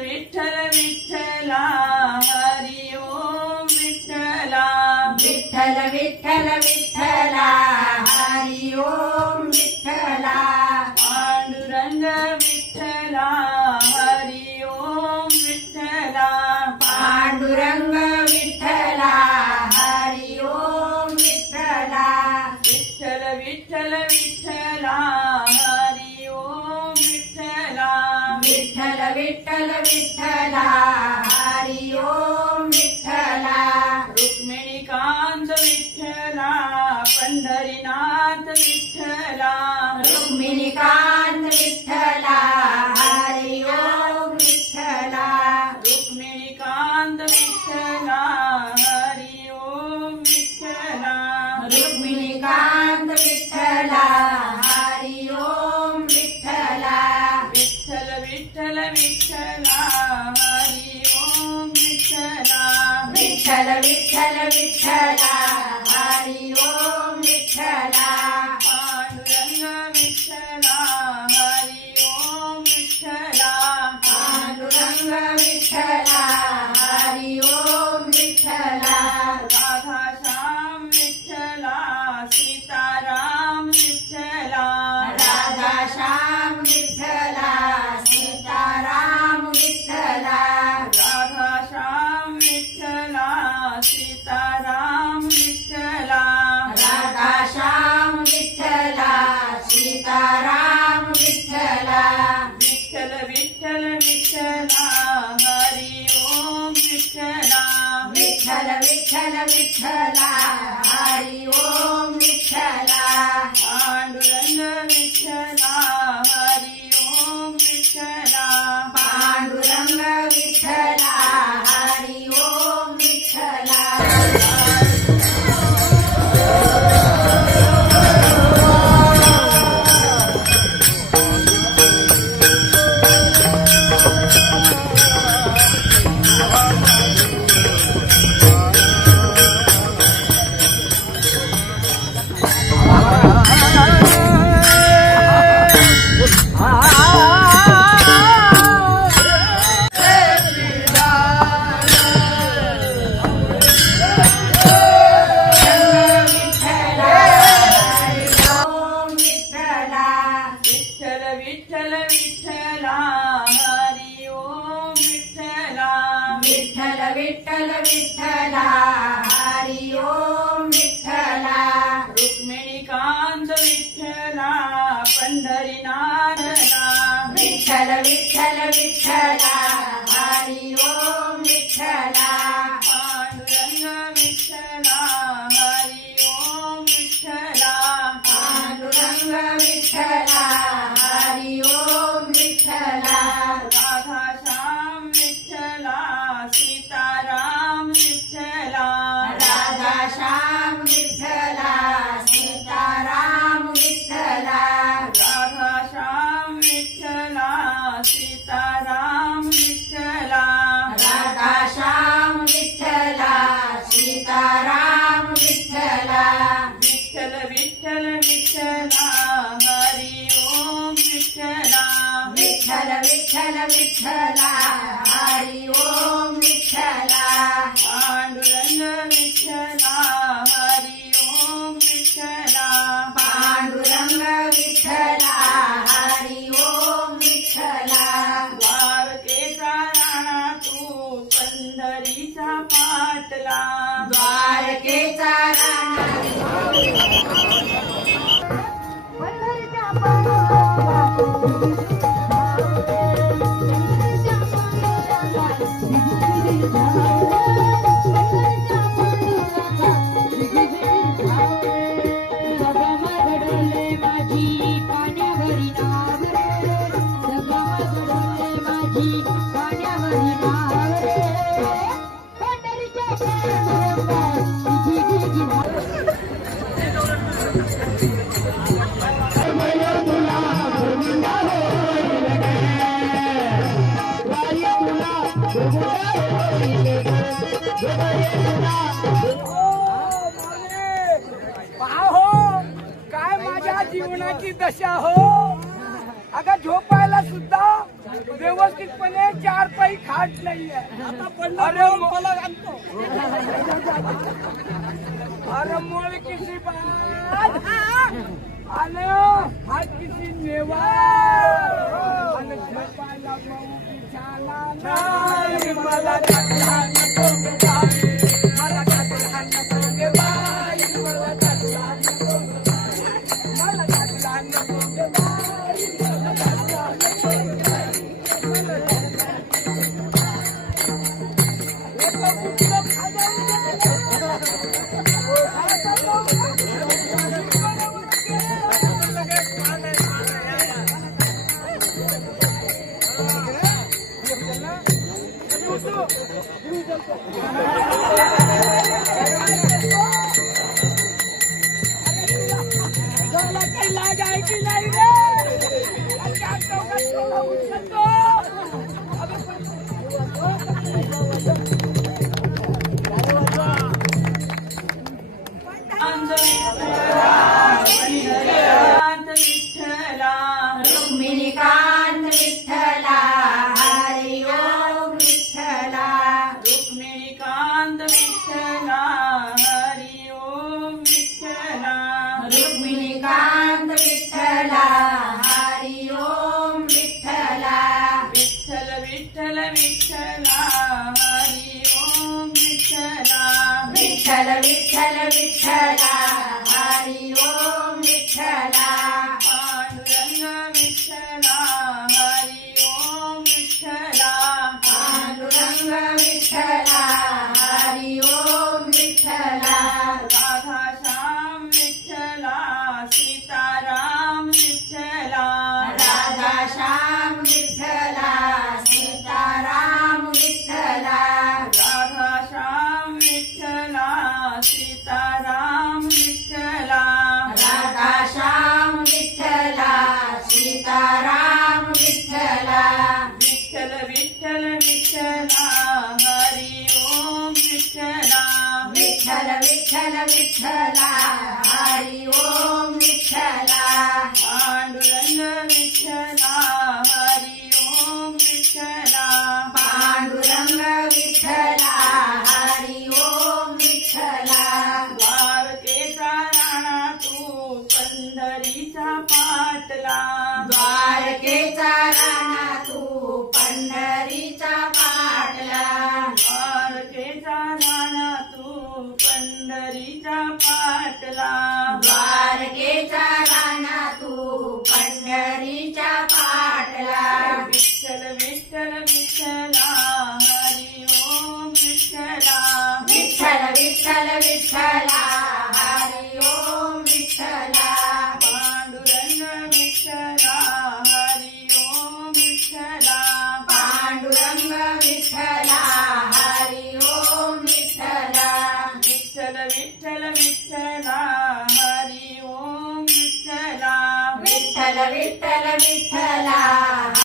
विठ्ठल विठ्ठला हरी ओम विठ्ठला विठ्ठल विठ्ठल विठ्ठला हरी ओम विठ्ठला पांडुरंग विठ्ठला हरी ओम विठ्ठला पांडुरंग विठ्ठला हरी ओम विठ्ठला विठ्ठल विठ्ठल विठ्ठला हरी ओम विठ्ठला विठ्ठल विठ्ठल विठ्ठला हरी ओम विठ्ठला रुक्मिणीकांत विठ्ठला पंढरीनाथ विठ्ठला रुक्मिणीकांत विठ्ठला हरी ओम विठ्ठला रुक्मिणीकांत विठ्ठला हरी ओम विठ्ठला रुक्मिणीकांत विठ्ठला हरी ओम विठ्ठला विठ्ठल विठ्ठल विठ्ठला हरी ओम विठ्ठला विठ्ठल विठ्ठल विठ्ठला हरी ओम विठ्ठला पांडुरंग विठ्ठला हरी ओम विठ्ठला पांडुरंग विठ्ठला हरी ओम विठ्ठला राधाश्याम विठ्ठला सीताराम विठ्ठला राधाश्याम विठ्ठला सीताराम विठ्ठला राधाश्याम विठ्ठला सीताराम विठ्ठला राधाश्याम विठ्ठला सीताराम विठ्ठला विठ्ठल विठ्ठल विठ्ठला हरी ओम विठ्ठला विठ्ठल विठ्ठल विठ्ठला हरी ओम विठ्ठला पांडुरंग विठ्ठला हरी ओम विठ्ठला पांडुरंग विठ्ठला हरी ओम विठ्ठला ओम विठ्ठला विठ्ठल विठ्ठल विठ्ठला हरी ओम विठ्ठला विठ्ठल विठ्ठल विठ्ठला हरी ओम विठ्ठला रुक्मिणीकांत विठ्ठला पंढरीनाथला विठ्ठल विठ्ठल विठ्ठला हरी ओम विठ्ठला पांडुरंग विठ्ठला हरी ओम विठ्ठला पांडुरंग विठ्ठला हरी ओम विठ्ठला राधाश्याम विठ्ठला सीताराम विठ्ठला राधाश्याम विठ्ठला सीताराम विठ्ठला राधाश्याम विठ्ठला सीताराम विठ्ठला राधाश्याम विठ्ठला सीताराम विठ्ठला विठ्ठल विठ्ठल विठ्ठला हरी ओम विठ्ठला विठ्ठल विठ्ठल विठ्ठला हरी ओम विठ्ठला पांडुरंग विठ्ठला हरी ओम विठ्ठला पांडुरंग विठ्ठला हरी ओम विठ्ठला द्वारकेचा राणा तू पंढरीचा पाटला द्वारकेचा राणा जीवनाची दशा हो. अगं झोपायला सुद्धा व्यवस्थितपणे 4 पाई खाट नाहीये. अरे मला आणतो. अरे मोळ किसी बात आणि हात किसी नेवा आणि झोपायला मऊ बिछाना नाही. मला टाकला नको गे बाई, मला टाकला नको गे बाई, मला टाकला नको गे बाई, मला टाकला नको गे बाई, मला टाकला नको गे बाई. रुक्मिणीकांत विठ्ठला हरी ओम विठ्ठला रुक्मिणीकांत विठ्ठला हरी ओम विठ्ठला रुक्मिणीकांत विठ्ठला हरी ओम विठ्ठला विठ्ठल विठ्ठल विठ्ठला हरी ओम विठ्ठला विठ्ठल विठ्ठल विठ्ठला हरी ओम विठ्ठला पांडुरंग विठ्ठला हरी ओम विठ्ठला पांडुरंग विठ्ठला हरी ओम विठ्ठला राधाश्याम विठ्ठला सीताराम विठ्ठला राधाश्याम विठ्ठला सीताराम विठ्ठला राधाश्याम विठ्ठला सीताराम विठ्ठला राधाश्याम विठ्ठला सीताराम विठ्ठला विठ्ठल विठ्ठल विठ्ठला हरी ओम विठ्ठला विठ्ठल विठ्ठल विठ्ठला हरी ओम विठ्ठला पांडुरंग विठ्ठला हरी ओम विठ्ठला पांडुरंग विठ्ठला हरी ओम विठ्ठला द्वारकेचा राणा तू पंढरीचा पाटला द्वारकेचा राणा तू पंढरीचा पाटला द्वारकेचा राणा तू पंढरीचा पाटला द्वारकेचा राणा तू पंढरीचा पाटला विठ्ठल विठ्ठल विठ्ठला हरी ओम विठ्ठला विठ्ठल विठ्ठल विठ्ठला हरी ओम विठ्ठला पांडुरंग विठ्ठला हरी ओम विठ्ठला पांडुरंग विठ्ठला हरी ओम विठ्ठला विठ्ठल विठ्ठल विठ्ठला हरी ओम विठ्ठला विठ्ठल विठ्ठल विठ्ठला